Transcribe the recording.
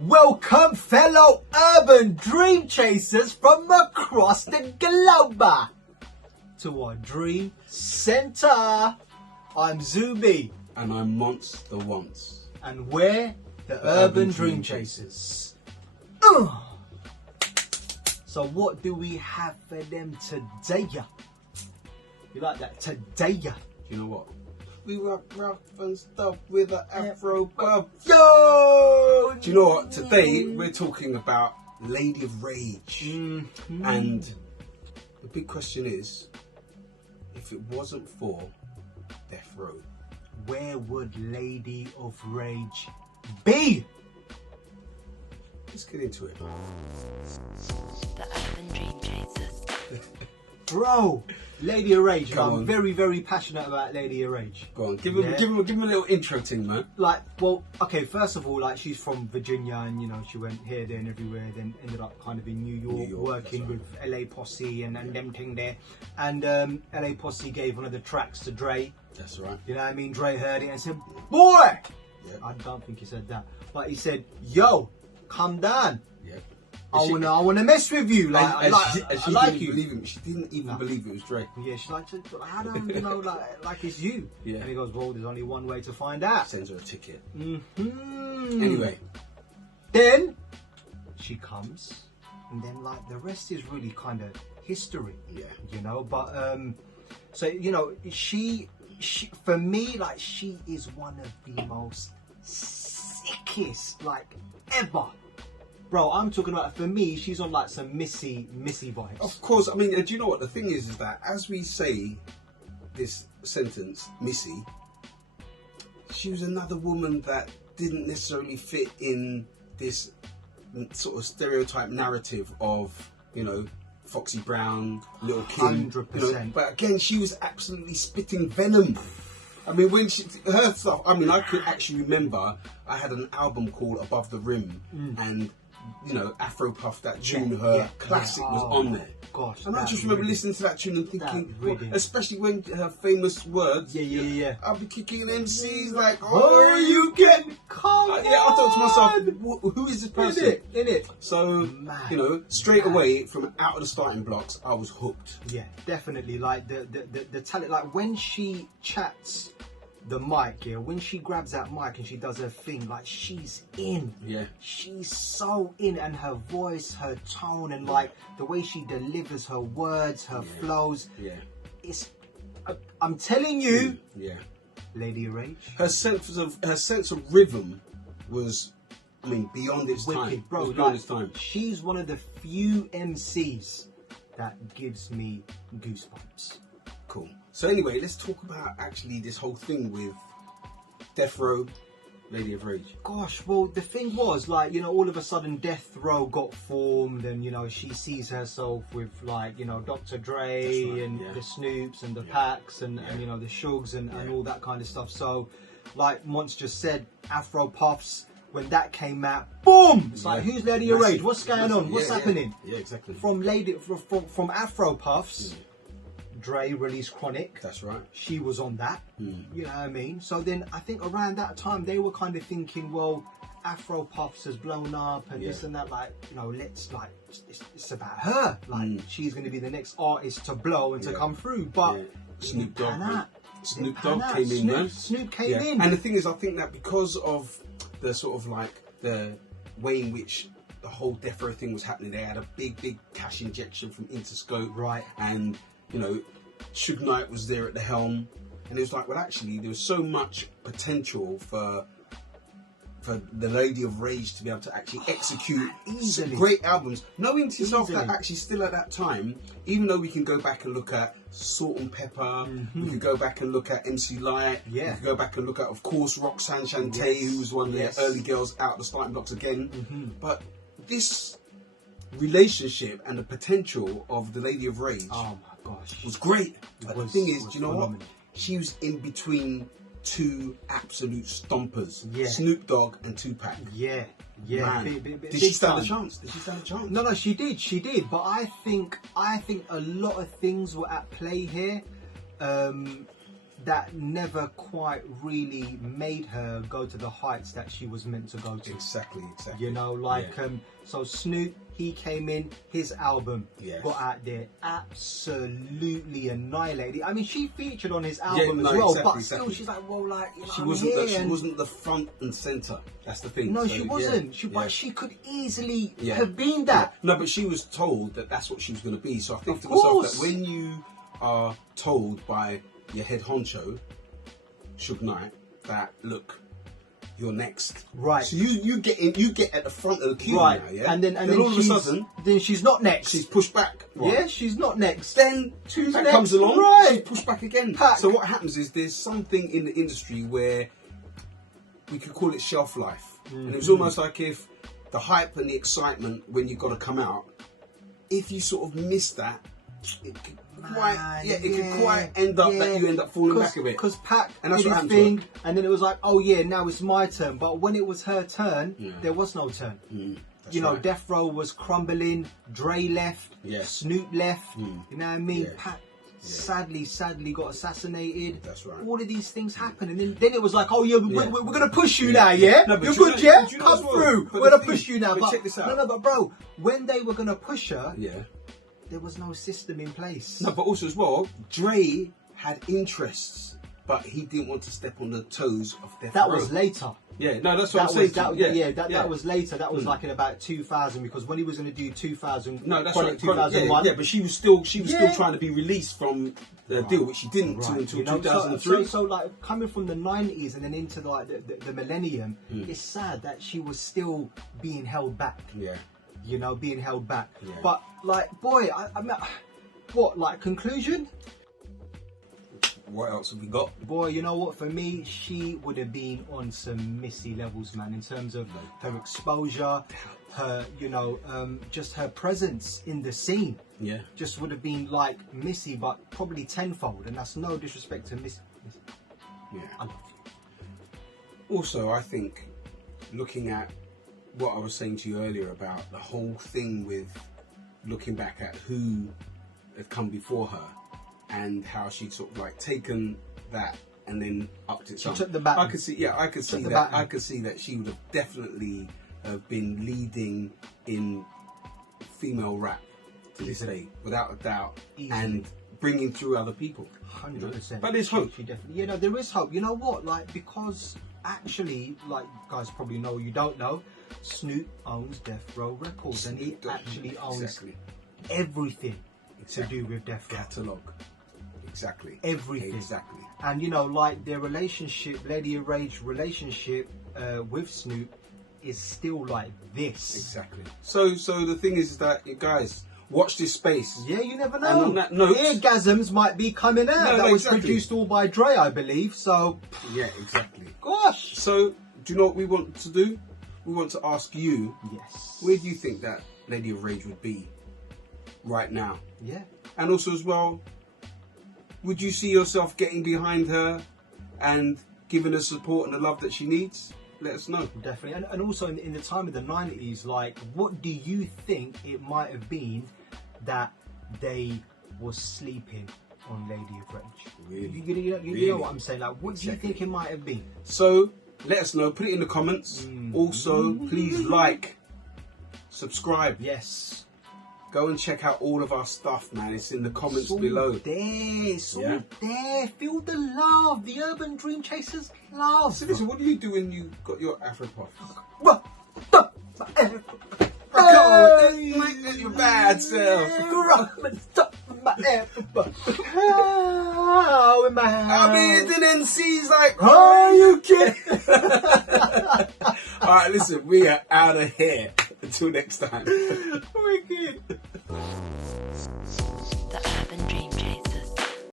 Welcome, fellow urban dream chasers from across the globe, to our dream center. I'm Zoobee. And I'm Monts-the-Wants. And we're the urban dream chasers. So what do we have for them today? You like that? Today? You know what? We rock rough and stuff with an afro puff. Yo! Do you know what? Today we're talking about Lady of Rage. And the big question is, if it wasn't for Death Row, where would Lady of Rage be? let's get into it. The Urban Dream Chasers. Bro, Lady of Rage. Come I'm on. very, very passionate about Lady of Rage. Go on, give him a little intro thing, man. Like, well, okay, first of all, like, she's from Virginia, and, you know, she went here, there, and everywhere, then ended up kind of in New York working with LA Posse and them thing there. And LA Posse gave one of the tracks to Dre. That's right. You know what I mean? Dre heard it and said, boy! Yep. I don't think he said that. But he said, yo, come down. Yep. I wanna mess with you. Like, I like you. Believe him. She didn't even believe it was Dre. Yeah, she's like, how do you know, like it's you? Yeah. And he goes, well, there's only one way to find out. Sends her a ticket. Anyway, Anyway, then she comes, and then like the rest is really kind of history. Yeah. You know, but so you know, she for me, like, she is one of the most sickest like ever. Bro, I'm talking about, for me, she's on like some Missy vibes. of course. I mean, do you know what the thing is that as we say this sentence, Missy, she was another woman that didn't necessarily fit in this sort of stereotype narrative of, you know, Foxy Brown, Little Kim. 100%. You know, but again, she was absolutely spitting venom. I mean, when her stuff, I mean, I could actually remember I had an album called Above the Rim, and, you know, Afro Puff, that tune, her classic was on there. Gosh, And I just remember listening to that tune and thinking, rhythm. especially when her famous words, Yeah. I'll be kicking MCs like, Oh, where are you getting? Come Yeah, I thought to myself, on! who is this person? In it. So, Mad. you know, straight away from out of the starting blocks, I was hooked. Yeah, definitely. Like the talent, like when she chats the mic, yeah, when she grabs that mic and she does her thing, like, she's in. Yeah. She's so in, and her voice, her tone, and like the way she delivers her words, her flows. Yeah. It's, I'm telling you, Yeah. Lady of Rage. Her sense of rhythm was, I mean, beyond its time. Wicked, bro. It was beyond Like, its time. she's one of the few MCs that gives me goosebumps. Cool. So anyway, let's talk about actually this whole thing with Death Row, Lady of Rage. Gosh, well, the thing was, like, you know, all of a sudden Death Row got formed, and, you know, she sees herself with, like, you know, Dr. Dre and the Snoops and the Packs and you know, the Shugs and all that kind of stuff. So, like Monts just said, Afro Puffs, when that came out, boom! It's like, who's Lady of Rage? What's going on? What's happening? Yeah, exactly. From Afro Puffs, Dre released Chronic. That's right. She was on that. You know what I mean? So then I think around that time they were kind of thinking, well, Afro Puffs has blown up and this and that, like, you know, let's, like, it's about her. Like, she's going to be the next artist to blow and to come through. But Snoop Dogg Snoop came in, man. Snoop came in. And the thing is, I think that because of the sort of like the way in which the whole Death Row thing was happening, they had a big cash injection from Interscope. Right. And, you know, Suge Knight was there at the helm. And it was like, well, actually, there was so much potential for the Lady of Rage to be able to actually execute Easily. great albums, knowing to yourself Easily. that actually still at that time, even though we can go back and look at Salt and Pepper, we could go back and look at MC Light, we could go back and look at, of course, Roxanne Shante, who was one of the early girls out of the starting blocks again. But this relationship and the potential of the Lady of Rage, oh my gosh, was great. But the thing is, do you know phenomenal. what? She was in between two absolute stompers, Yeah. Snoop Dogg and Tupac. Yeah. Man. Big Did she stand time. a chance? Did she stand a chance? No, she did. But I think a lot of things were at play here. that never quite really made her go to the heights that she was meant to go to. Exactly. You know, like, so Snoop, he came in, his album got out there, absolutely annihilated. I mean, she featured on his album as well, but still, she's like, well, like, you know, she wasn't the front and centre. That's the thing. No, so, she wasn't. But she could easily have been that. No, but she was told that that's what she was going to be. So I think to myself that when you are told by your head honcho, Suge Knight, that look, you're next. Right. So you get at the front of the queue right. now, yeah. And then all of a sudden, then she's not next. She's pushed back. Right. Yeah, she's not next. Then Tupac comes along. Right. She's pushed back again. So what happens is there's something in the industry where we could call it shelf life, and it was almost like if the hype and the excitement when you got to come out, if you sort of miss that, it could quite end up that you end up falling back a bit. Because Pac and that's did what his thing, and then it was like, oh yeah, now it's my turn. But when it was her turn, there was no turn. You know, Death Row was crumbling, Dre left, Snoop left, you know what I mean? Pac sadly got assassinated. That's right. All of these things happened, and then it was like, oh yeah, we're going to push you now, yeah? No, You're good, yeah? Come well, through. We're going to push you now. But But check this out. No, but bro, when they were going to push her, Yeah. there was no system in place. No, but also as well, Dre had interests, but he didn't want to step on the toes of Death Row. That was later. Yeah, no, that's what I'm saying. That was later. That was like in about 2000, because when he was going to do 2000, No, that's Chronic right. 2001. Yeah, but she was still trying to be released from the deal, which she didn't until You know, 2003. So like coming from the 90s and then into like the millennium, it's sad that she was still being held back. Yeah. You know, being held back. Yeah. But like, boy, I mean, what, like, conclusion? What else have we got? Boy, you know what? For me, she would have been on some Missy levels, man, in terms of her exposure, her, you know, just her presence in the scene. Yeah. Just would have been like Missy, but probably tenfold, and that's no disrespect to Missy. Yeah. I love you. Also, I think, looking at what I was saying to you earlier about the whole thing with looking back at who had come before her and how she'd sort of like taken that and then upped it. She took the baton. I could see that. I could see that she would have definitely been leading in female rap to this day, without a doubt, and bringing through other people. 100%. But there's hope. She definitely, there is hope. You know what? Like, because actually, like, guys probably know, you don't know, Snoop owns Death Row Records, and he actually owns everything to do with Death Row. Catalogue. Exactly. Everything. Exactly. And, you know, like, their relationship, Lady of Rage relationship with Snoop is still like this. Exactly. So the thing is that, guys, watch this space. Yeah, you never know. And on that note, Eargasms might be coming out. That was produced all by Dre, I believe. So yeah, exactly. Gosh. So do you know what we want to do? We want to ask you. Yes. Where do you think that Lady of Rage would be right now? Yeah. And also as well, would you see yourself getting behind her and giving her support and the love that she needs? Let us know. Definitely. And also in the time of the 90s, like, what do you think it might have been that they was sleeping on Lady of Rage? Really? You know what I'm saying? Like, what do you think it might have been? So let us know. Put it in the comments. Also, please like, subscribe. Yes. Go and check out all of our stuff, man. It's in the comments it's all below. There, it's all there. Feel the love, the Urban Dream Chasers love. So listen, what do you do when you got your Afro puff? Make your bad self. I mean, the NC's like, oh, you kidding? Alright, listen, we are out of here. Until next time. Wicked. The Urban Dream